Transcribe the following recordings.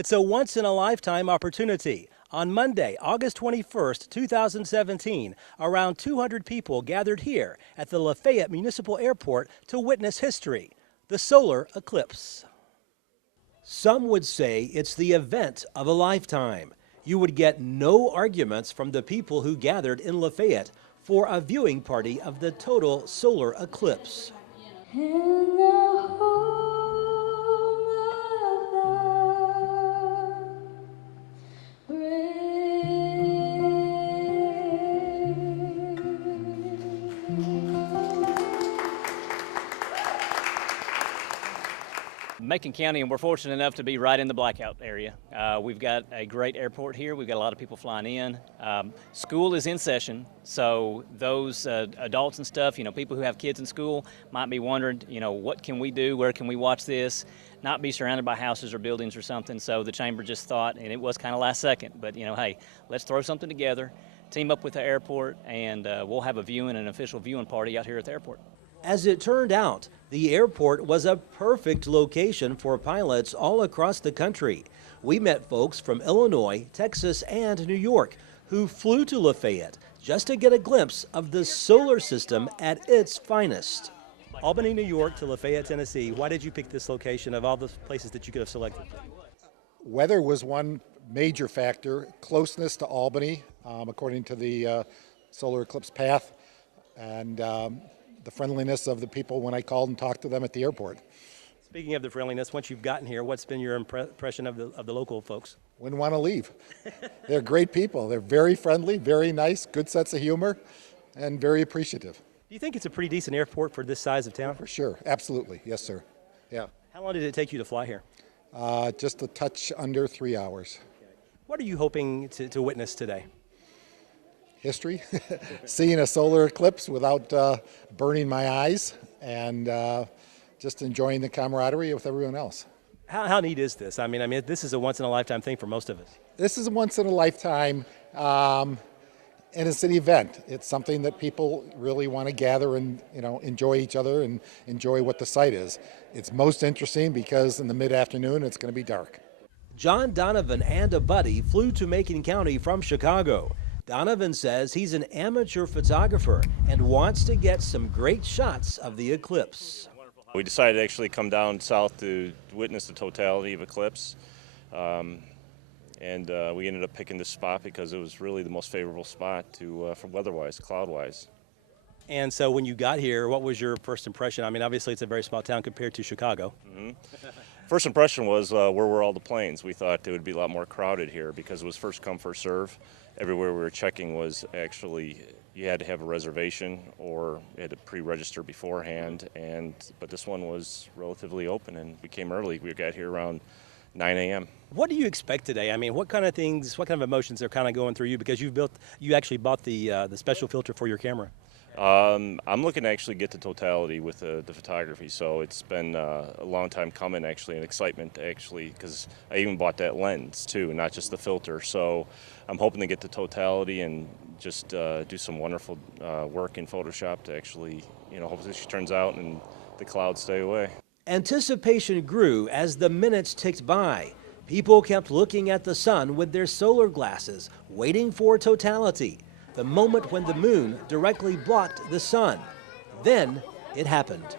It's a once-in-a-lifetime opportunity. On Monday, August 21st, 2017, around 200 people gathered here at the Lafayette Municipal Airport to witness history, the solar eclipse. Some would say it's the event of a lifetime. You would get no arguments from the people who gathered in Lafayette for a viewing party of the total solar eclipse. Macon County, and we're fortunate enough to be right in the blackout area. We've got a great airport here. We've got a lot of people flying in. School is in session, so those adults and stuff, people who have kids in school might be wondering, what can we do? Where can we watch this? Not be surrounded by houses or buildings or something. So the chamber just thought, and it was kind of last second, but hey, let's throw something together, team up with the airport, and we'll have an official viewing party out here at the airport. As it turned out, the airport was a perfect location for pilots all across the country. We met folks from Illinois, Texas, and New York who flew to Lafayette just to get a glimpse of the solar system at its finest. Albany, New York to Lafayette, Tennessee. Why did you pick this location of all the places that you could have selected? Weather was one major factor. Closeness to Albany, according to the solar eclipse path, and the friendliness of the people when I called and talked to them at the airport. Speaking of the friendliness, once you've gotten here, what's been your impression of the local folks? Wouldn't want to leave. They're great people. They're very friendly, very nice, good sense of humor, and very appreciative. Do you think it's a pretty decent airport for this size of town? For sure, absolutely, yes sir. Yeah. How long did it take you to fly here? Just a touch under 3 hours. What are you hoping to witness today? History, seeing a solar eclipse without burning my eyes, and just enjoying the camaraderie with everyone else. How neat is this? I mean, this is a once-in-a-lifetime thing for most of us. This is a once-in-a-lifetime, and it's an event. It's something that people really want to gather and enjoy each other and enjoy what the site is. It's most interesting because in the mid-afternoon it's going to be dark. John Donovan and a buddy flew to Macon County from Chicago. Donovan says he's an amateur photographer and wants to get some great shots of the eclipse. We decided to actually come down south to witness the totality of eclipse, and we ended up picking this spot because it was really the most favorable spot for weather-wise, cloud-wise. And so when you got here, what was your first impression? I mean, obviously it's a very small town compared to Chicago. Mm-hmm. First impression was where were all the planes? We thought it would be a lot more crowded here because it was first come, first serve. Everywhere we were checking was actually you had to have a reservation or you had to pre-register beforehand, but this one was relatively open and we came early. We got here around 9 a.m. What do you expect today? I mean, what kind of things, what kind of emotions are kind of going through you because you actually bought the special filter for your camera? I'm looking to actually get the totality with the photography, so it's been a long time coming actually, and excitement actually, because I even bought that lens too, not just the filter. So I'm hoping to get the totality and just do some wonderful work in Photoshop to actually, hopefully she turns out and the clouds stay away. Anticipation grew as the minutes ticked by. People kept looking at the sun with their solar glasses, waiting for totality. The moment when the moon directly blocked the sun. Then it happened.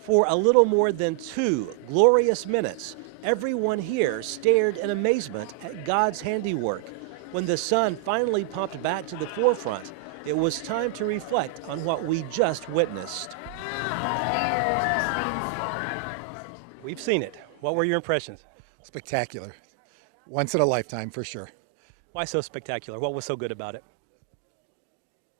For a little more than 2 glorious minutes, everyone here stared in amazement at God's handiwork. When the sun finally popped back to the forefront, it was time to reflect on what we just witnessed. We've seen it. What were your impressions? Spectacular. Once in a lifetime for sure. Why so spectacular? What was so good about it?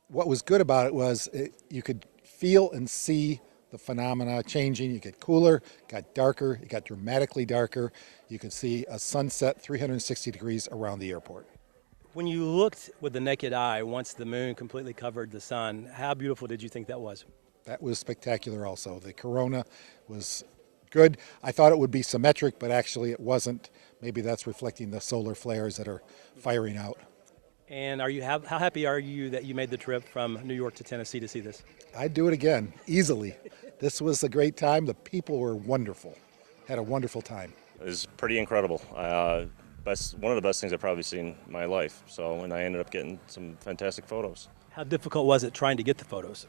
What was good about it was you could feel and see the phenomena changing. You get cooler, got darker, it got dramatically darker. You could see a sunset 360 degrees around the airport. When you looked with the naked eye, once the moon completely covered the sun, how beautiful did you think that was? That was spectacular also. The corona was good. I thought it would be symmetric, but actually it wasn't. Maybe that's reflecting the solar flares that are firing out. And how happy are you that you made the trip from New York to Tennessee to see this? I'd do it again, easily. This was a great time. The people were wonderful. Had a wonderful time. It was pretty incredible. One of the best things I've probably seen in my life. And I ended up getting some fantastic photos. How difficult was it trying to get the photos?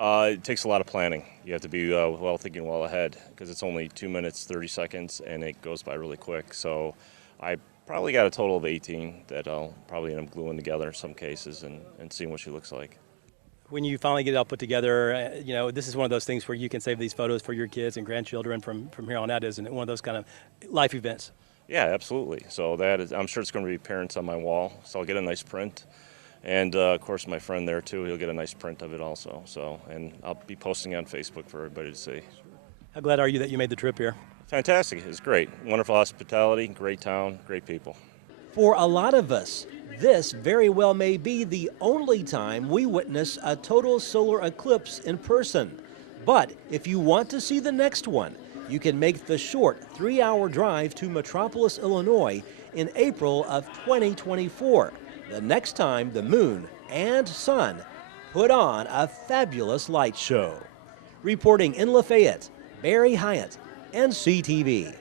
It takes a lot of planning. You have to be thinking well ahead, because it's only 2 minutes, 30 seconds, and it goes by really quick. So I probably got a total of 18 that I'll probably end up gluing together in some cases and seeing what she looks like. When you finally get it all put together, this is one of those things where you can save these photos for your kids and grandchildren from here on out, isn't it? One of those kind of life events. Yeah, absolutely. So I'm sure it's going to be parents on my wall, so I'll get a nice print. And of course, my friend there too, he'll get a nice print of it also. And I'll be posting on Facebook for everybody to see. How glad are you that you made the trip here? Fantastic. It's great. Wonderful hospitality, great town, great people. For a lot of us, this very well may be the only time we witness a total solar eclipse in person. But if you want to see the next one, you can make the short 3-hour drive to Metropolis, Illinois in April of 2024. The next time the moon and sun put on a fabulous light show. Reporting in Lafayette, Barry Hyatt, NCTV.